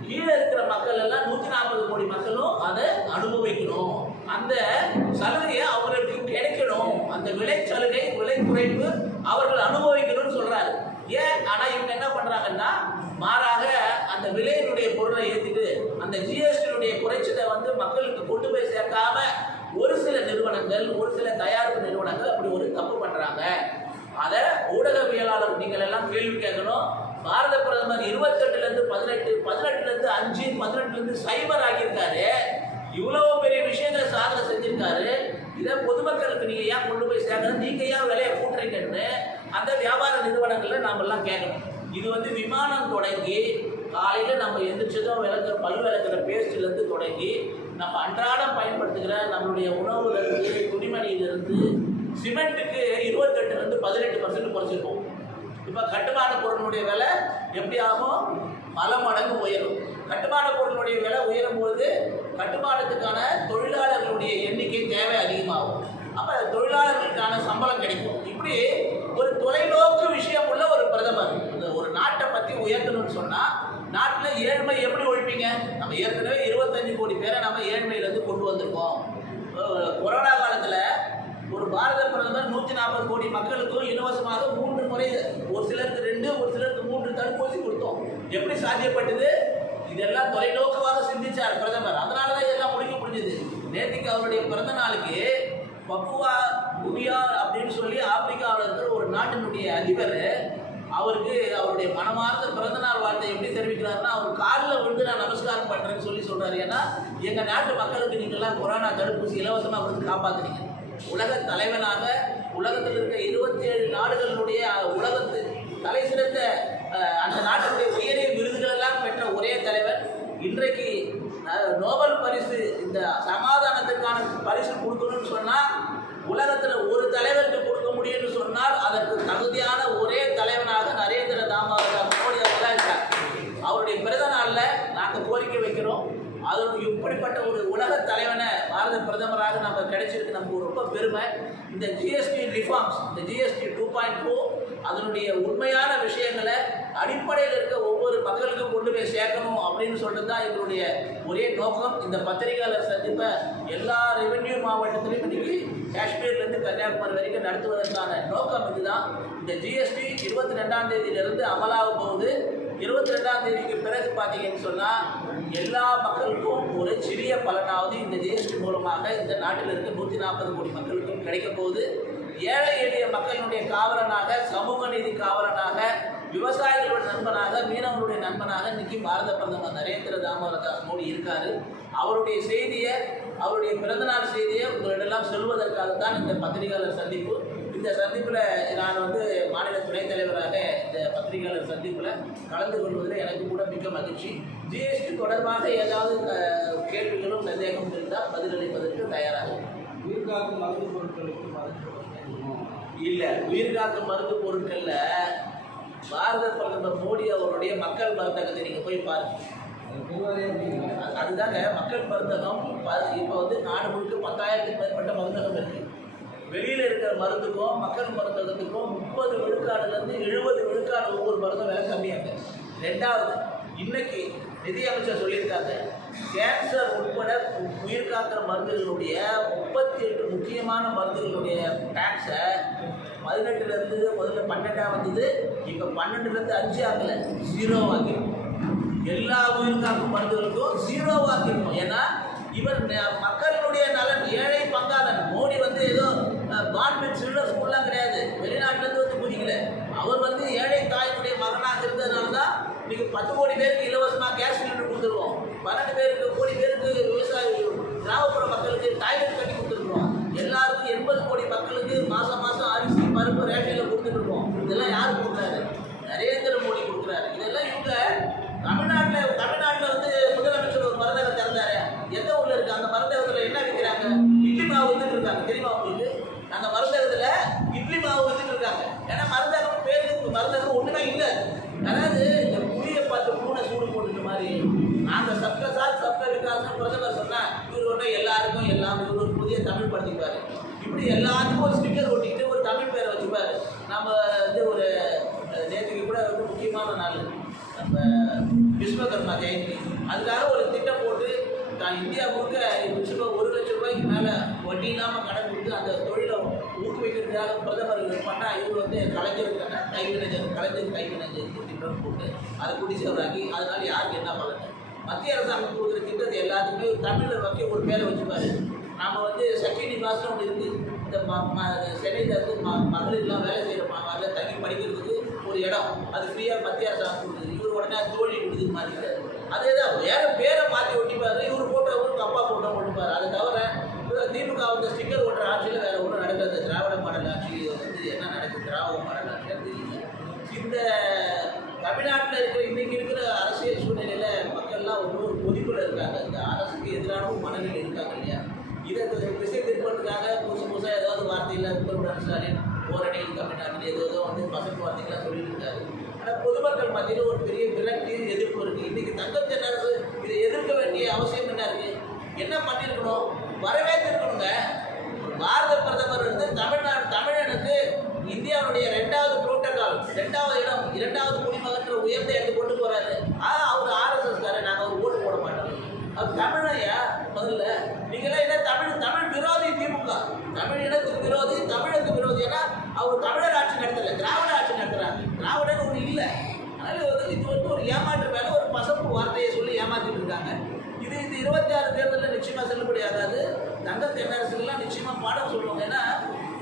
கீழே இருக்கிற மக்கள் எல்லாம் 140 கோடி மக்களும் அதை அனுபவிக்கணும். அந்த சலுகையை அவர்களுக்கு கிடைக்கணும். அந்த விலை சலுகை, விலை குறைப்பு அவர்கள் அனுபவிக்கணும்னு சொல்றாரு. ஏன்? ஆனா இவங்க என்ன பண்றாங்கன்னா, மாறாக அந்த விலையினுடைய பொருளை ஏற்றிட்டு அந்த ஜிஎஸ்டியினுடைய குறைச்சலை வந்து மக்களுக்கு கொண்டு போய் சேர்க்காம ஒரு சில நிறுவனங்கள், ஒரு சில தயாரிப்பு நிறுவனங்கள் அப்படி ஒரு தப்பு பண்றாங்க. அதை ஊடகவியலாளர் நீங்கள் எல்லாம் கேள்வி கேட்கணும். பாரத பிரதமர் 28 18, 18 5, 18 0 ஆகியிருக்காரு. இவ்வளவு பெரிய விஷயங்களை சாதனை செஞ்சிருக்காரு. இதை பொதுமக்களுக்கு நீங்க ஏன் கொண்டு போய் சேர்க்கணும், நீங்க ஏன் விலையை கூட்டுறீங்கன்னு அந்த வியாபார நிறுவனங்கள்ல நாம எல்லாம் கேட்கணும். இது வந்து விமானம் தொடங்கி காலையில நம்ம எந்திரிச்சதும் விளக்குற பல் விளக்குற பேஸ்ட்ல இருந்து தொடங்கி நம்ம அன்றாடம் பயன்படுத்துகிற நம்மளுடைய உணவுல இருந்து, துணிமணியிலிருந்து, சிமெண்ட்டுக்கு 28 18% குறைச்சிருக்கோம். இப்போ கட்டுமான பொருளுடைய விலை எப்படி ஆகும்? பல மடங்கு உயரும். கட்டுமான பொருளுடைய விலை உயரும் போது கட்டுமானத்துக்கான தொழிலாளர்களுடைய எண்ணிக்கை தேவை அதிகமாகும். அப்போ தொழிலாளர்களுக்கான சம்பளம் கிடைக்கும். இப்படி ஒரு தொலைநோக்கு விஷயம் உள்ள ஒரு பிரதமர். ஒரு நாட்டை பற்றி உயர்த்தணும்னு சொன்னால், நாட்டில் ஏழ்மை எப்படி ஒழிப்பீங்க? நம்ம ஏற்கனவே 25 கோடி பேரை நம்ம ஏழ்மையிலேருந்து கொண்டு வந்திருக்கோம். கொரோனா காலத்தில் ஒரு பாரத பிரதமர் 140 கோடி மக்களுக்கும் இலவசமாக 3 முறை, ஒரு சிலருக்கு 2, ஒரு சிலருக்கு 3 தடுப்பூசி கொடுத்தோம். எப்படி சாத்தியப்பட்டது? இதெல்லாம் தொலைநோக்குவாக சிந்திச்சார் பிரதமர். அதனாலதான் இதெல்லாம் முடிக்க முடிஞ்சது. நேற்றுக்கு அவருடைய பிறந்த நாளுக்கு பப்புவா குவியா அப்படின்னு சொல்லி ஆப்பிரிக்காவில் இருக்கிற ஒரு நாட்டினுடைய அதிபர் அவருக்கு அவருடைய மனமார்ந்த பிறந்த நாள் வாழ்த்தை எப்படி தெரிவிக்கிறாருன்னா, அவர் காலில் விழுந்து நான் நமஸ்காரம் பண்ணுறேன்னு சொல்கிறாரு. ஏன்னா எங்கள் நாட்டு மக்களுக்கு நீங்கள்லாம் கொரோனா தடுப்பூசி இலவசமாக கொடுத்து காப்பாற்றுறீங்க. உலக தலைவனாக உலகத்தில் இருக்க 27 நாடுகளுடைய உலகத்து தலை சிறந்த அந்த நாட்டுடைய உயரிய விருதுகளெல்லாம் பெற்ற ஒரே தலைவர். இன்றைக்கு நோபல் பரிசு இந்த சமாதானத்துக்கான பரிசு கொடுக்கணும்னு சொன்னால் உலகத்தில் ஒரு தலைவருக்கு கொடுக்க முடியும்னு சொன்னால் அதற்கு தகுதியான ஒரே தலைவனாக நரேந்திர தாமோதர் மோடி அவர்கள் இருக்கார். அவருடைய பிறந்த நாளில் நாங்கள் கோரிக்கை வைக்கிறோம். அதோட இப்படிப்பட்ட ஒரு உலக தலைவனை பாரத பிரதமராக நம்ம கிடைச்சிருக்கு, நமக்கு ரொம்ப பெருமை. இந்த ஜிஎஸ்டி ரிஃபார்ம்ஸ், இந்த ஜிஎஸ்டி 2.0 அதனுடைய உண்மையான விஷயங்களை அடிப்படையில் இருக்க ஒவ்வொரு மக்களுக்கும் கொண்டு போய் சேர்க்கணும் அப்படின்னு சொல்லிட்டு தான் எங்களுடைய ஒரே நோக்கம். இந்த பத்திரிகையாளர் சந்திப்பை எல்லா ரெவென்யூ மாவட்டத்திலையும் இன்னைக்கு காஷ்மீர்லேருந்து கன்னியாகுமரி வரைக்கும் நடத்துவதற்கான நோக்கம் இதுதான். இந்த ஜிஎஸ்டி 22ஆம் தேதியிலிருந்து அமலாக போகுது. 22ஆம் தேதிக்கு பிறகு பார்த்தீங்கன்னு சொன்னால் எல்லா மக்களுக்கும் ஒரு சிறிய பலனாவது இந்த ஜிஎஸ்டி மூலமாக இந்த நாட்டில் இருக்க 140 கோடி மக்களுக்கும் கிடைக்க போகுது. ஏழை எளிய மக்களுடைய காவலனாக, சமூக நீதி காவலனாக, விவசாயிகளுடைய நண்பனாக, மீனவர்களுடைய நண்பனாக இன்னைக்கு பாரத பிரதமர் நரேந்திர தாமோதர் மோடி இருக்காரு. அவருடைய செய்தியை, அவருடைய பிறந்தநாள் செய்தியை உங்களிடெல்லாம் சொல்வதற்காகத்தான் இந்த பத்திரிகையாளர் சந்திப்பு. இந்த சந்திப்பில் நான் மாநில துணைத் தலைவராக இந்த பத்திரிகையாளர் சந்திப்பில் கலந்து கொள்வதில் எனக்கு கூட மிக்க மகிழ்ச்சி. ஜிஎஸ்டி தொடர்பாக ஏதாவது கேள்விகளும் சந்தேகமும் இருந்தால் பதிலளிப்பதற்கு தயாராக. உயிர்காக்கும் மருந்து பொருட்களுக்கு இல்லை, உயிர்காக்கும் மருந்து பொருட்களில் பாரத பிரதமர் மோடி அவருடைய மக்கள் மருந்தகத்தை நீங்கள் போய் பாருங்கள். அதுதாங்க மக்கள் மருந்தகம். இப்போ நாடு முழுக்க 10,000க்கும் மேற்பட்ட மருந்தகம் இருக்குது. வெளியில் இருக்கிற மருந்துக்கும் மக்கள் மருந்தகத்துக்கும் 30 விழுக்காடுலேருந்து 70 விழுக்காடு ஒவ்வொரு மருந்தும் விலை கம்மியாங்க. ரெண்டாவது, இன்னைக்கு நிதியமைச்சர் சொல்லியிருக்காங்க, கேன்சர் உட்பட உயிர்காக்கிற மருந்துகளுடைய 38 முக்கியமான மருந்துகளுடைய டேக்ஸை 18லேருந்து முதல்ல 12 வந்தது, இப்போ 12லேருந்து 5 ஆகலை, 0 ஆகிடும். எல்லா உயிர்காக்கும் மருந்துகளுக்கும் 0 ஆகிடும். ஏன்னா இவர் மக்களுடைய நலன், ஏழை பங்காளன். மோடி ஏதோ பான்மெட் சில்ட்ரன் ஸ்கூல்லாம் கிடையாது, வெளிநாட்டிலேருந்து குதிக்கல. அவர் ஏழை தாயினுடைய மகனாக இருந்ததுனால தான் இன்னைக்கு 10 கோடி பேருக்கு இலவசமாக கேஸ் சிலிண்டர் கொடுத்துருவோம். 12 கோடி பேருக்கு விவசாய கிராமப்புற மக்களுக்கு டாய்லெட் கட்டி கொடுத்துருக்கோம். எல்லாருக்கும் 80 கோடி மக்களுக்கு மாதம் அரிசி பருப்பு ரேஷனில் கொடுத்துருக்கோம். இதெல்லாம் யார் கொடுக்குறாரு? நரேந்திர மோடி கொடுக்குறாரு. இதெல்லாம் இவங்க தமிழ்நாட்டில் முதலமைச்சர் ஒரு மருந்தகம் திறந்தாரு. எந்த ஊரில் இருக்குது? அந்த மருந்தகத்தில் என்ன விற்கிறாங்க? இட்லி மாவு வித்துட்டு இருக்காங்க. தெரியுமா உங்களுக்கு? அந்த மருந்தகத்தில் இட்லி மாவு வித்துட்டு இருக்காங்க. ஏன்னா மருந்தகம் பேருக்கு மருந்தகம் ஒன்றுமே இல்லை. அதாவது இந்த புளியை பார்த்து பூனை சூடு போட்டுக்க மாதிரி நாங்கள் சப்கசாத் சப்க விகாசம் பிரதமர் சொன்னால் இவர் ஒன்றா எல்லாருக்கும் எல்லாம் இவர் ஒரு புதிய தமிழ் படுத்திப்பார். இப்படி எல்லாத்துக்கும் ஒரு ஸ்டிக்கர் ஒட்டிக்கிட்டு ஒரு தமிழ் பேரை வச்சுப்பார். நம்ம ஒரு நேற்றுக்கு கூட முக்கியமான நாள் நம்ம விஸ்வகர்மா ஜெயந்தி, அதுக்காக ஒரு திட்டம் போட்டு இந்தியா முழுக்க 1 லட்சம் ரூபாய்க்கு மேலே வட்டி இல்லாமல் கடன் கொடுத்து அந்த தொழிலை ஊக்குவிக்கிறதுக்காக பிரதமர் பண்ணால் இவர் கலைஞருக்கான கலைஞர் கைவினைஞர் திட்டம் போட்டு அதை குடிசேவராக்கி அதனால யாருக்கு என்ன பலன்? மத்திய அரசாங்கம் கொடுக்குற திட்டத்தை எல்லாத்துக்குமே தமிழில் வைக்க ஒரு பேரை வச்சுப்பாரு. நாம் சக்கி நிவாசம் ஒன்று இருக்குது. இந்த சென்னையில் மகளிர்லாம் வேலை செய்கிற மாதிரில தங்கி படிக்கிறதுக்கு ஒரு இடம், அது ஃப்ரீயாக மத்திய அரசாங்கம் கொடுக்குது. இவர் உடனே தோழி விடுது மாதிரி அதே தான் வேறு பேரை மாற்றி ஒட்டிப்பார். இவர் ஃபோட்டோ அப்பா ஃபோட்டோ ஒட்டிப்பார். அதை தவிர திமுக ஸ்டிக்கர் ஓட்டுற ஆட்சியில் வேறு ஒன்றும் நடக்காது. திராவிட மாடல் ஆட்சி என்ன நடக்குது? திராவிட மாடல் ஆட்சியாக தெரியல. இந்த தமிழ்நாட்டில் இருக்கிற இன்றைக்கி இருக்கிற அரசியல் சூழ்நிலையில் மக்கள்லாம் ஒரு கொதிப்பில் இருக்காங்க. இந்த அரசுக்கு எதிரான ஒரு மனநிலை இருக்காங்க இல்லையா? இதை திசை திருப்பதுக்காக புதுசாக ஏதாவது வார்த்தையில் முதல்வர் ஸ்டாலின் ஓரணியில் தமிழ்நாட்டில் ஏதோ பசங்க வார்த்தைகள்லாம் சொல்லிட்டு இருக்காரு. ஆனால் பொதுமக்கள் மத்தியில் ஒரு பெரிய விரக்தி, எதிர்ப்பு இருக்குது. இன்றைக்கி தங்கம் தென்னரசு இதை எதிர்க்க வேண்டிய அவசியம் என்ன இருக்குது? என்ன பண்ணியிருக்கணும்? வரவேற்றிருக்கணுங்க. பாரத பிரதமர் தமிழனுக்கு இந்தியாவுடைய 2வது புரோட்டோகால் 2வது இடம் 2வது குடிமகன்ற உயர்ந்த இடத்துக்கு கொண்டு போகிறாரு. அவர் ஆர்எஸ்எஸ்காரர், நாங்கள் அவர் ஓட்டு போட மாட்டோம். அவர் தமிழையா? முதல்ல நீங்களாம் என்ன தமிழ் விரோதி திமுக, தமிழ் இனத்துக்கு விரோதி, தமிழுக்கு விரோதி. ஏன்னா அவர் தமிழர் ஆட்சி நடத்தலை, திராவிட ஆட்சி நடத்துகிறாங்க. திராவிடன் ஒன்று இல்லை. அதனால் இது ஒரு ஏமாற்று மேலே ஒரு பசப்பு வார்த்தையை சொல்லி ஏமாற்றிட்டு இருக்காங்க. இது 26 தேர்தலில் நிச்சயமாக செல்லுபடி ஆகாது. தங்க தென்னரசுலாம் நிச்சயமாக பாடம் சொல்லுவாங்க. ஏன்னா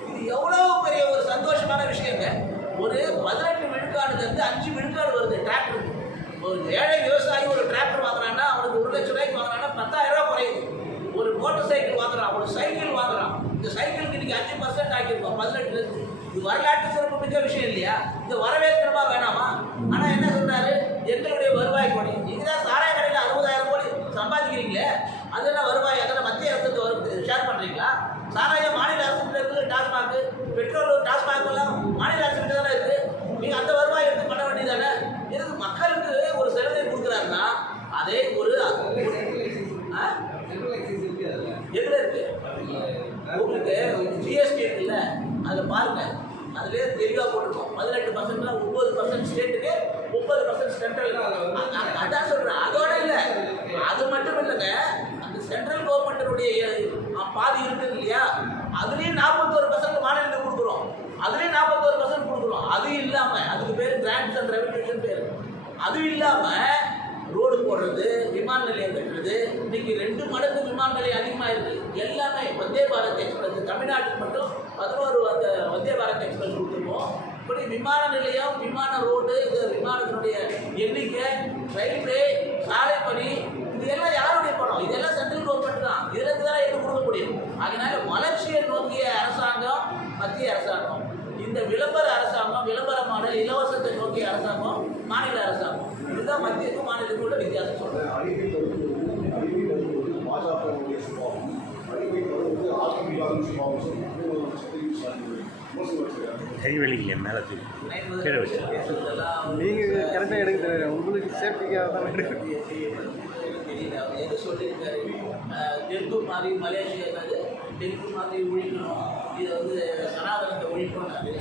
இது எவ்வளோ பெரிய ஒரு சந்தோஷமான விஷயங்க. ஒரு 18 விழுக்காடுலேருந்து 5 விழுக்காடு வருது டிராக்டருக்கு. ஒரு ஏழை விவசாயி ஒரு டிராக்டர் வாங்குறாங்க. வரலாற்று சிறப்பு மிக்க விஷயம் இல்லையா? இந்த வரவேற்கணுமா வேணாமா? ஆனா என்ன சொல்றாரு, எங்களுடைய வருவாய் கோடி. நீங்க தான் சாராய கடையில் 60,000 கோடி சம்பாதிக்கிறீங்களே, அதெல்லாம் வருவாய் அதெல்லாம் மத்திய அரசுக்கு ஷேர் பண்றீங்களா? சாராயம் மாநில அரசுகிட்ட இருக்கு, டாஸ்மாக் பெட்ரோல் டாஸ்மாக் எல்லாம் மாநில அரசுகிட்ட தானே இருக்கு. நீங்க அந்த வருவாய் எடுத்து பண்ண வேண்டியதானே? எதுக்கு மக்களுக்கு ஒரு சலுகை கொடுக்குறாருன்னா அதே ஒரு எதுல இருக்கு உங்களுக்கு ஜிஎஸ்டி இருக்குல்ல, அதில் பாருங்க, அதுலேயே தெளிவாக போட்டிருக்கோம். 18% 9% ஸ்டேட்டுக்கு, 30% சென்ட்ரல். அதான் சொல்கிறேன். அதோட இல்லை, அது மட்டும் இல்லைங்க, அந்த சென்ட்ரல் கவர்மெண்ட்டினுடைய பாதி இருக்குது இல்லையா, அதுலேயும் 41% மாநிலத்துக்கு கொடுக்குறோம். அதுலேயும் 41% கொடுக்குறோம். அது இல்லாமல் அதுக்கு பேர் கிராண்ட்ஸ் அண்ட் ரெவல்யூஷன் பேர். அது இல்லாமல் ரோடு போடுறது, விமான நிலையம் கட்டுறது, இன்னைக்கு 2 மடங்கு விமான நிலையம் அதிகமாக இருக்குது. எல்லாமே வந்தே பாரத் எக்ஸ்பிரஸ், தமிழ்நாட்டுக்கு மட்டும் 11 அந்த வந்தே பாரத் எக்ஸ்பிரஸ் கொடுத்துருக்கோம். இப்படி விமான நிலையம், விமான ரோடு, இந்த விமானத்தினுடைய எண்ணிக்கை, ரயில்வே, சாலை பணி, இதெல்லாம் யாருடைய பணம்? இதெல்லாம் சென்ட்ரல் கவர்மெண்ட் தான். இதுலேருந்து தான் எடுத்து கொடுக்க முடியும். அதனால வளர்ச்சியை நோக்கிய அரசாங்கம் மத்திய அரசாங்கம், இந்த விளம்பர அரசாங்கம், விளம்பர மாடல், இலவசத்தை நோக்கிய அரசாங்கம் மாநில அரசாங்கம். இதுதான் மத்தியக்கும் மாநிலத்துக்கும் உள்ள வித்தியாசம் சொல்றேன். கைவெளிங்க மேலே கீழே வச்சு நீங்கள் கரெக்டாக எடுக்க தெரியும். உங்களுக்கு சேஃப்டிக்காக தான் தெரியல. அவர் எது சொல்லியிருக்காரு, டெங்கு மாதிரி மலேசியா என்னது டெங்கு மாதிரி ஒழிக்கணும், இதை வந்து சனாதனத்தை ஒழிக்கணும்னாரு.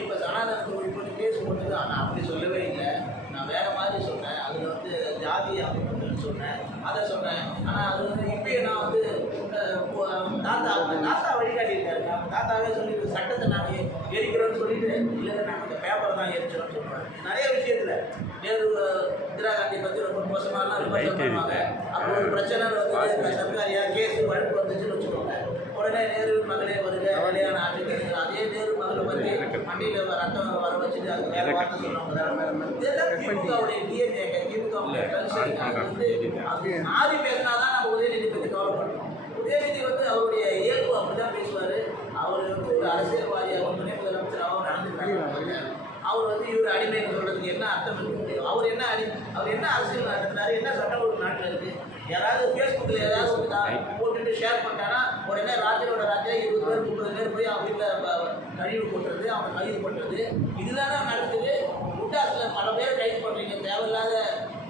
இப்போ சனாதனத்தை ஒழிக்கணும் கேஸ் போட்டது. ஆனால் அப்படி சொல்லவே இல்லை, நான் வேறு மாதிரி சொன்னேன். அதில் வந்து ஜாதி அமைப்புன்னு சொன்னேன், அதை சொன்னேன். ஆனால் அது வந்து இப்பயே நான் வந்து தாத்தா வழிகாட்டியிருக்காரு. தாத்தாவே சொல்லிட்டு சட்டத்தை நாங்கள் எரிக்கிறோன்னு சொல்லிட்டு, இல்லை நாங்கள் இந்த பேப்பரை தான் எரிச்சிடோம்னு சொல்கிறேன். நிறைய விஷயத்தில் நேரு இந்திரா காந்தி பற்றி ரொம்ப மோசமாலாம் விமர்சனம் பண்ணுவாங்க. அப்போ ஒரு பிரச்சனை வந்து சர்க்காரியா கேஸ் வழக்கு வந்துச்சுன்னு வச்சுக்கோங்க, உடனே நேரு மகளே வருக கல்யாணம் ஆட்சிக்கு. அதே நேரு மகளை பற்றி மண்டியில் ரத்தம் வர வச்சுட்டு அதுக்கு வேறு வார்த்தை சொல்லுவாங்க. இதெல்லாம் திமுகவுடைய டிஎன்ஏங்க, திமுகவுடைய கல்ச்சர். அது மாறி பேசினாதான் நம்ம உதயநிதி பற்றி கவலைப்படணும். உதயநிதி வந்து அவருடைய இயல்பு அப்படிதான் பேசுவார். அவர் வந்து ஒரு அரசியல்வாதியாக துணை முதலமைச்சராகவும் நடந்துக்கிறாங்க. அவர் வந்து இவர் அடிமைன்னு சொல்கிறதுக்கு என்ன அர்த்தம் இருக்க முடியும்? அவர் என்ன அரசியல் நடத்துறாரு, என்ன சட்டம் ஒழுங்கு நாட்டில் இருக்குது? யாராவது ஃபேஸ்புக்கில் ஏதாவது ஒரு போட்டுட்டு ஷேர் பண்ணிட்டானா உடனே ராஜரோட ராஜா 20 பேர் 30 பேர் போய் அவங்க வீட்டில் கழிவு போட்டுறது, அவங்க கைது பண்ணுறது, இதுதானே நடக்குது. முட்டாசில் பல பேர் கைது பண்ணுறீங்க, தேவையில்லாத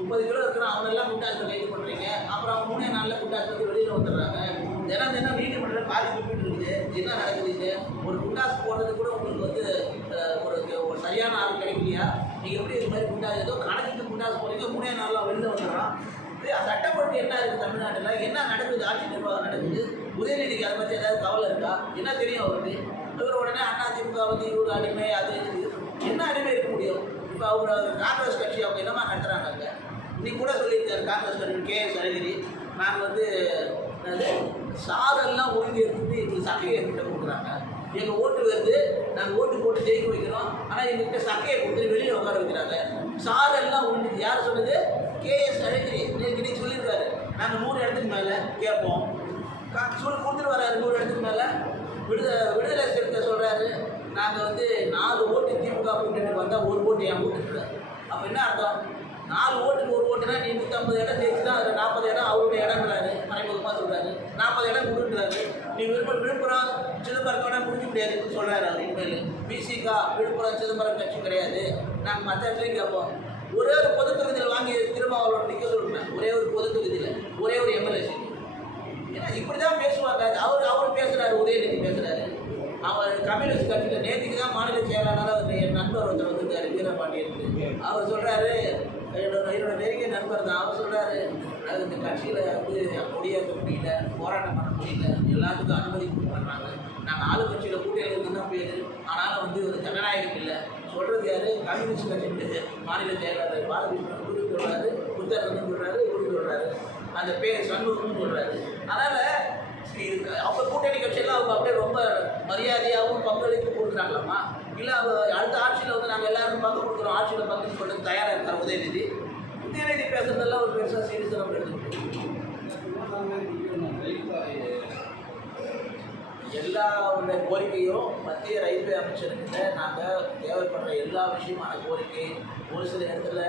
30 கிலோ இருக்கிறான் அவனெல்லாம் முட்டாசில் கைது பண்ணுறீங்க. அப்புறம் அவங்க 3 நாளில் முட்டாசில் வெளியில் வந்துடுறாங்க. தினம் நீதிமன்றம் பாதி கூப்பிட்டு இருக்குது. என்ன நடக்குது? ஒரு குண்டாசு போடுறது கூட உங்களுக்கு வந்து ஒரு சரியான ஆள் கிடைக்கலையா? நீங்கள் எப்படி இது மாதிரி குண்டாசு ஏதோ கணக்கிட்டு குண்டாசு போகிறீங்க, 3 நாளில் வெளியில் வந்துடுறான். சட்டப்படி என்ன இருக்குது தமிழ்நாட்டில்? என்ன நடக்குது? ஆட்சி நிர்வாகம் நடக்குது. உதயநிதிக்கு அதை பற்றி ஏதாவது கவலை இருக்கா? என்ன தெரியும் அவருக்கு? இவர் உடனே அதிமுக வந்து இவர் அடிமை, அது என்ன அடிமை இருக்க முடியும்? இப்போ அவர் காங்கிரஸ் கட்சி அவங்க என்னமா நடத்துகிறாங்க? இன்னைக்கு கூட சொல்லியிருக்காரு காங்கிரஸ் கட்சி KS அழகிரி, நாங்கள் வந்து சாதெல்லாம் ஒழுங்கு எடுத்துட்டு எங்களுக்கு சக்கையை எங்கிட்ட கொடுக்குறாங்க. எங்கள் ஓட்டு வருது, நாங்கள் ஓட்டு போட்டு ஜெயிக்க வைக்கிறோம், ஆனால் எங்ககிட்ட சக்கையை கொடுத்துட்டு வெளியில் உட்கார வைக்கிறாங்க. சாதெல்லாம் ஒழுங்கு யார் சொன்னது? KS அழகிரி இன்னைக்கு சொல்லியிருக்காரு. நாங்கள் 100 இடத்துக்கு மேலே கேட்போம் சொல்லி கொடுத்துட்டு வர்றாரு. 100 இடத்துக்கு மேலே விடுதலை சிறுத்தை சொல்கிறாரு, நாங்கள் வந்து 4 ஓட்டு திமுக கூட்டணிக்கு வந்தால் 1 ஓட்டு என் கூட்டணிக்கு. அப்போ என்ன அர்த்தம்? 4 ஓட்டுக்கு 1 ஓட்டுனா நீ 150 இடம் ஜெயிச்சுன்னா அதில் 40 இடம் அவருடைய இடங்கிறாரு. மறைமுகமாக சொல்கிறாரு 40 இடம் கொடுக்குறாரு. நீ விழுப்புரம் சிதம்பரத்தோட முடிக்க முடியாதுன்னு சொல்கிறாரு அவர். இனிமேல் BCK விழுப்புரம் சிதம்பரம் கட்சி கிடையாது, நாங்கள் மற்ற இடத்துலையும் கேட்போம். ஒரே ஒரு பொது தொகுதியில் வாங்கி திருமாவளவன் நிற்க சொல்லுங்கள். ஒரே ஒரு பொது தொகுதியில் ஒரே ஒரு MLA சீட். ஏன்னா இப்படி தான் பேசுவாங்க. அவர் பேசுகிறாரு, உதயநிதி பேசுகிறாரு. அவர் கம்யூனிஸ்ட் கட்சியில் நேற்றுக்கு தான் மாநில செயலாளராக என் நண்பர் ஒருத்தர் வந்திருக்காரு, வீரபாண்டியன். அவர் சொல்கிறாரு, என்னோட நெருங்கிய நண்பர் தான். அவர் சொல்கிறாரு, அது இந்த கட்சியில் வந்து முடியாத முடியல, போராட்டம் பண்ண முடியல, எல்லாத்துக்கும் அனுமதி கொடுக்குறாங்க. நாங்கள் ஆளுங்கட்சியில் கூட்டியில் இருக்குதான் பேர், ஆனாலும் வந்து ஒரு ஜனநாயகம் இல்லை. சொல்கிறது யார்? கம்யூனிஸ்ட் கட்சி மாநில செயலாளர் பாலகிருஷ்ணன் குறித்து சொல்கிறாரு, புத்தகம்னு சொல்கிறாரு, இப்படி சொல்கிறாரு, அந்த பேர் சண்முகம்னு சொல்கிறாரு. அதனால் அவங்க கூட்டணி கட்சியெல்லாம் அவங்க அப்படியே ரொம்ப மரியாதையாகவும் பங்களிப்பு கொடுக்குறாங்களாம்மா? இல்லை அடுத்த ஆட்சியில் வந்து நாங்கள் எல்லாருக்கும் பங்கு கொடுக்குறோம், ஆட்சியில் பங்கு சொல்கிறது தயாராக இருக்கார் உதயநிதி. உதயநிதி பேசுறதெல்லாம் ஒரு பெருசாக சீரியஸாக நம்ம எடுத்துக்கிட்டோம். எல்லாருடைய கோரிக்கையும் மத்திய ரயில்வே அமைச்சர்கிட்ட நாங்கள் தேவைப்படுற எல்லா விஷயமான கோரிக்கை, ஒரு சில இடத்துல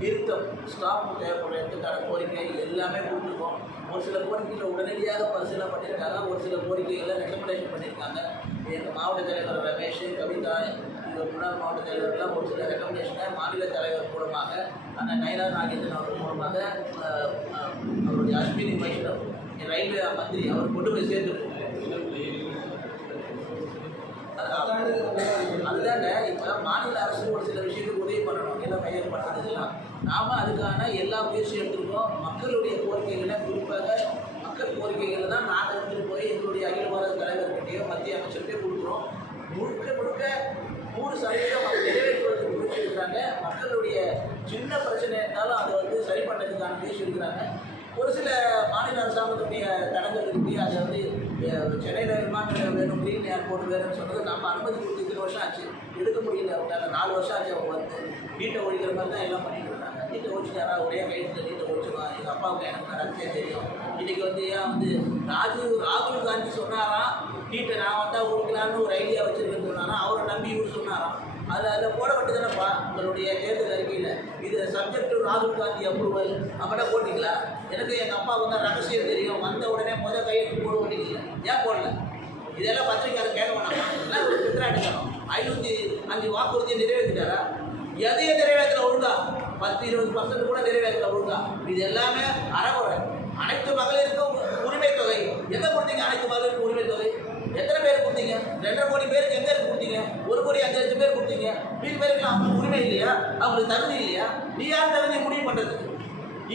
நிறுத்தம் ஸ்டாப் தேவைப்படுற இடத்துக்கான கோரிக்கை எல்லாமே கொடுத்துருக்கோம். ஒரு சில கோரிக்கைகளை உடனடியாக பரிசீலனை பண்ணியிருக்காங்க, ஒரு சில கோரிக்கைகளை ரெக்கமெண்டேஷன் பண்ணியிருக்காங்க. எங்கள் மாவட்ட தலைவர் ரமேஷ், கவிதா, எங்கள் முன்னாள் மாவட்ட தலைவர்கள்லாம் ஒரு சில ரெக்கமெண்டேஷனை மாநில தலைவர் மூலமாக, அண்ணன் நயனா நாகேந்திரன் அவர்கள் மூலமாக அவருடைய அஸ்வினி வைஷ்ணவ் ரயில்வே மந்திரி அவர் கொண்டு போய் சேர்த்துருக்கோம். அதுதாங்க இப்போ மாநில அரசு ஒரு சில விஷயத்துக்கு உதவி பண்ணணும், எல்லாம் கையெழுத்து பண்ணுறதுலாம். நாம் அதுக்கான எல்லா முயற்சியும் எடுத்துருக்கோம். மக்களுடைய கோரிக்கைகளை, குறிப்பாக மக்கள் கோரிக்கைகளை தான் நாங்கள் எடுத்துகிட்டு போய் எங்களுடைய அகில பாரத தலைவர்கிட்டையோ மத்திய அமைச்சர்கிட்டையோ கொடுக்குறோம். முழுக்க முழுக்க 100% அவங்க நிறைவேற்றுவதற்கு முயற்சி இருக்கிறாங்க. மக்களுடைய சின்ன பிரச்சனை இருந்தாலும் அதை வந்து சரி பண்ணுறதுக்கான முயற்சி இருக்கிறாங்க. ஒரு சில மாநில அரசாங்கத்துடைய தடங்கள் இருக்குது. அதை வந்து சென்னையில் விமான நிலையம் வேணும், க்ரீன் ஏர்போர்ட் வேணும்னு சொன்னது நம்ம அனுமதி கொடுத்து 2 வருஷம் ஆச்சு, எடுக்க முடியல. அவங்க 4 வருஷம் ஆச்சு. அவங்க வந்து நீட்டை ஒழிக்கிற மாதிரி தான் எல்லாம் பண்ணிட்டு இருந்தாங்க. நீட்டை ஒழிச்சிட்டாரா, ஒரே கையில் நீட்டை ஒழிச்சுக்கலாம். எங்கள் அப்பாவுக்கு எனக்கு நடந்தே தெரியும். இன்றைக்கி வந்து ஏன் வந்து ராகுல் காந்தி சொன்னாராம் நீட்டை நான் வந்தால் ஒழிக்கலான்னு ஒரு ஐடியா வச்சுருக்கேன்னு சொன்னாராம். அவரை நம்பி இவர் சொன்னாராம். அதில் போடப்பட்டு தானேப்பா உங்களுடைய தேர்தல் அறிக்கையில் இது சப்ஜெக்ட் டு ராகுல் காந்தி அப்ரூவல் அப்படின்னா போட்டிங்களா? எனக்கு எங்கள் அப்பா வந்து ரகசியம் தெரியும், வந்த உடனே கையெழுத்து போட வேண்டியதில்லை. ஏன் போடல? இதெல்லாம் பத்திரிக்கை கேட்க வேணாமா? எல்லாம் ஒரு பித்ராட்டிக்கணும். 505 வாக்குறுதியை நிறைவேற்றிட்டாரா? எதையும் நிறைவேற்றல ஒழுங்கா, 10-20% கூட நிறைவேற்றல ஒழுங்கா. இது எல்லாமே அறகுறை. அனைத்து மகளிருக்கும் உரிமை தொகை எங்கே கொடுத்தீங்க? அனைத்து மகளிருக்கும் உரிமை தொகை எத்தனை பேர் கொடுத்தீங்க? 2.5 கோடி பேருக்கு எங்கே கொடுத்தீங்க? 1 கோடி 5 லட்சம் பேர் கொடுத்தீங்க. மீதி பேருக்கு அவங்களுக்கு உரிமை இல்லையா? அவங்களுக்கு தகுதி இல்லையா? நீ யார் தகுதியை முடிவு பண்ணுறதுக்கு?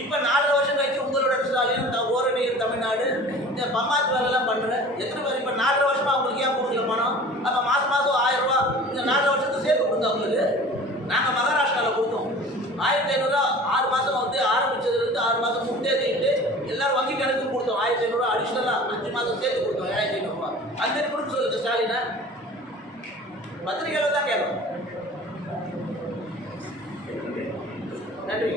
இப்போ 4 வருஷம் கழிச்சு உங்களோட ஸ்டாலின், ஓரணியில் தமிழ்நாடு இந்த பம்மாத்து வேலைலாம் பண்ணுறேன். எத்தனை பேர் இப்போ 4 வருஷமாக அவங்களுக்கு ஏன் கொடுக்கல பணம்? அப்போ மாதம் 1000 ரூபா இந்த 4 வருஷத்துக்கு சேர்த்து கொடுங்க அவங்களுக்கு. நாங்கள் மகாராஷ்டிராவில் கொடுத்தோம் 1500 6 மாதம் வந்து ஆரம்பித்ததுலேருந்து 6 மாதம் முன்னேறிட்டு எல்லாரும் வங்கி கணக்கு கொடுத்தோம். 1500 அடிஷ்னலாக 5 மாதம் சேர்த்து கொடுத்தோம் 7500 ரூபா. அந்த மாதிரி கொடுக்க சொல்லுங்க ஸ்டாலினை. பத்திரிகையில் தான் கேட்கணும். நன்றி.